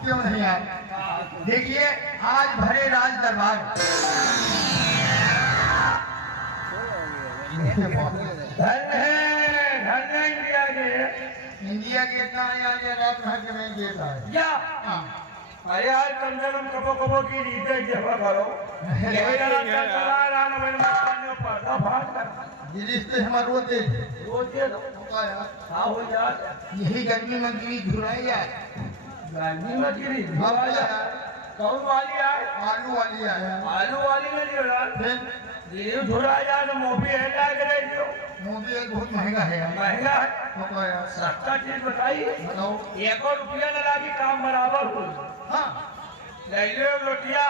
क्यों नहीं यार। देखिए आज भरे राज दरबार इंडिया गेट ना आया रात भर के में गेट आया। अरे यार कम से कम कबो कबो की रीते जमा करो। रिश्ते हमारे रोते यही गर्मी में गिरी धुलाई है। गर्मी में गिरी कौन वाली आए? आलू वाली आया। आलू वाली में ये धुरा यार मोबी है क्या? मोदी बहुत महंगा है। महंगा है सस्ता चीज बताइए। एक और रुपया न लागी काम बराबर हो। हाँ ले लो लोटिया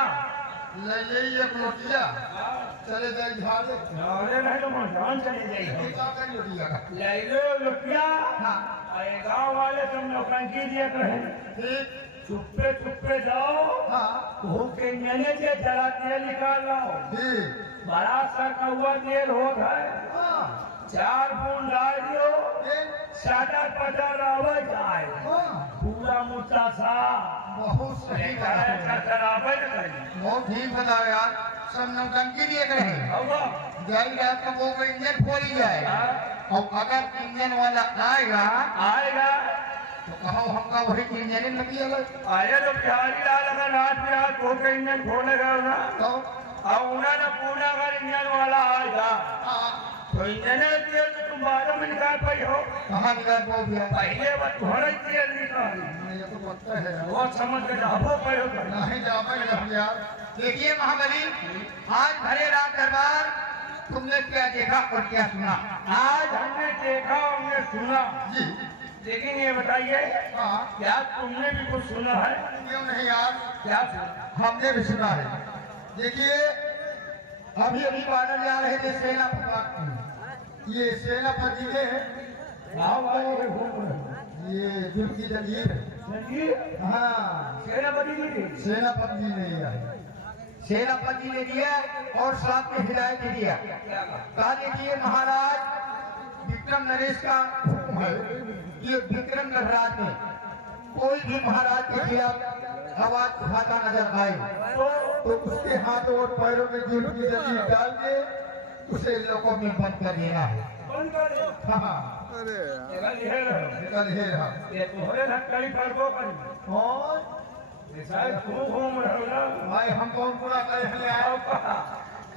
ले एक लोटिया चले जाए झाड़ नहीं तो जान चली जाएगी। ले लो लोटिया। अरे गाँव वाले तुम लोग टंकी दिए रहे चुप्पे चुप्पे जाओ। भूख के मैंने से जरा तेल निकाल लाओ। बड़ा सा कौआ तेल हो गए 4 बूंद डाल दियो 60-50 आवाज आए पूरा मुद्दा सा बहुत सही बहुत ठीक बताओ यार। सब नौटंकी दिए रहे जारी रात का वो इंजन खोल ही जाए। और अगर इंजन वाला आएगा तो कहो हमका वही इंजन लगी अलग आया तो बिहारी लाल अगर रात को इंजन खोलेगा ना तो और उन्होंने पूरा अगर इंजन वाला आएगा तो इंजन तेल तो तुम 12 में निकाल पाई हो। कहाँ निकाल पाओ भैया? पहले वो तुम्हारा तेल निकाल ये तो पता है वो समझ के जाबो पाई हो नहीं जा पाएगा यार। देखिए महाबली आज भरे रात दरबार तुमने क्या देखा और क्या सुना? आज हमने देखा हमने सुना जी लेकिन ये बताइए क्या तुमने भी कुछ सुना है? क्यों नहीं यार क्या सुना? हमने भी सुना है। देखिए अभी अभी बादल जा रहे थे सेनापति ये सेनापति के ये जुल्की जंजीर हाँ सेनापति जी ने आए। सेनापति ने दिया और साथ में हिदायत दिया। कहा देखिए महाराज विक्रम नरेश का हुक्म है ये विक्रम नटराज में कोई भी महाराज के खिलाफ आवाज उठाता नजर आए तो उसके हाथों और पैरों में जुल्म की जंजीर डाल के उसे लोगों में बंद कर देना है। हाँ निकल ही रहा भाई हम कौन पूरा करे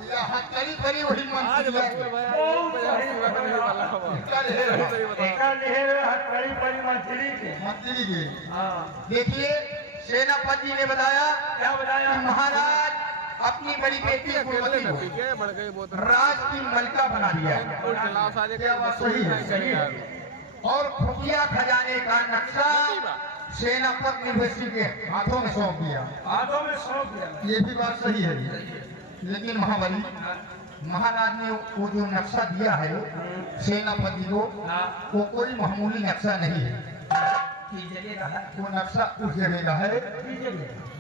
यहाँ करी करी वही मंत्री के। देखिए सेनापति ने बताया क्या बताया? महाराज अपनी बड़ी बेटी को राज की मलका बना दिया। सही है और खुफिया खजाने का नक्शा सेनापति ने के हाथों में सौंप दिया। ये भी बात सही है लेकिन महाबली महाराज ने वो जो नक्शा दिया है सेनापति को वो कोई मामूली नक्शा नहीं है। वो नक्शा उस जगह का है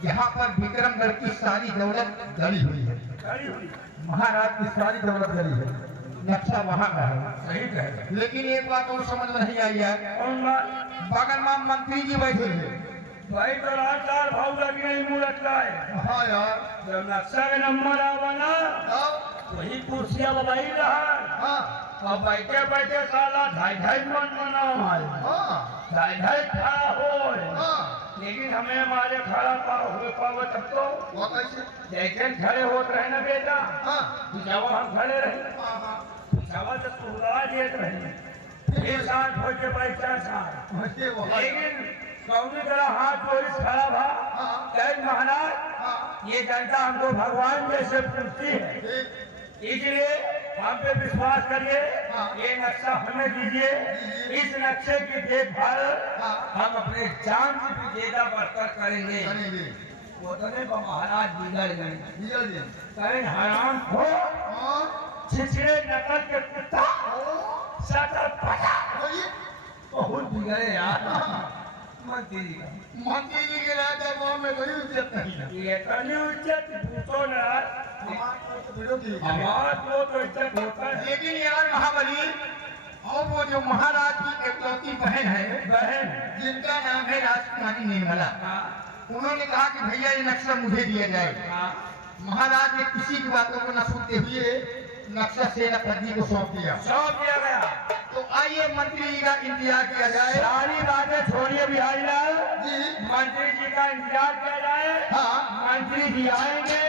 जहाँ पर विक्रमगढ़ की सारी दौलत गड़ी हुई है। महाराज की सारी दौलत गड़ी है नक्शा वहाँ का है। लेकिन एक बात और समझ में नहीं आई है बगल में मंत्री जी बैठे हैं भाई तो राजदार भाव लगी नहीं मुँह लटका है। हाँ यार जब नक्शा का नंबर आवाना वही कुर्सियाँ बबाई रहा और बैठे बैठे साला 2.5 मन बना है 2.5 खड़ा हो लेकिन हमें हमारे खड़ा पावे तब तो देखे खड़े होते रहे ना बेटा पिछावा हम खड़े रहे पिछावा तो तुला देते रहे फिर साथ हो के बैठा लेकिन कौनी तरह हाथ जोड़ी खड़ा भा जय महाराज ये जनता हमको भगवान जैसे पूछती है इसलिए हम पे विश्वास करिए ये नक्शा हमें दीजिए। इस नक्शे की देखभाल हम अपने जान से भी ज्यादा बढ़कर करेंगे। वो तो नहीं महाराज बिगड़ गए कहीं हराम हो छिछड़े नकल के कुत्ता बहुत बिगड़े यार। मंत्री जी के राजा गाँव में कोई इज्जत नहीं है। इज्जत पूछो ना हमारा तो इज्जत होता है। लेकिन यार महाबली और वो जो महाराज की एकलौती बहन है जिनका नाम है राजकुमारी निर्मला उन्होंने कहा कि भैया ये नक्शा मुझे दिया जाए। महाराज ने किसी की बातों को न सुनते हुए नक्शा सेनापति को सौंप दिया गया। तो आइए मंत्री जी का इंतजार किया जाए। सारी बातें छोड़िए बिहारी लाल जी मंत्री जी का इंतजार किया जाए। हाँ मंत्री जी आएंगे।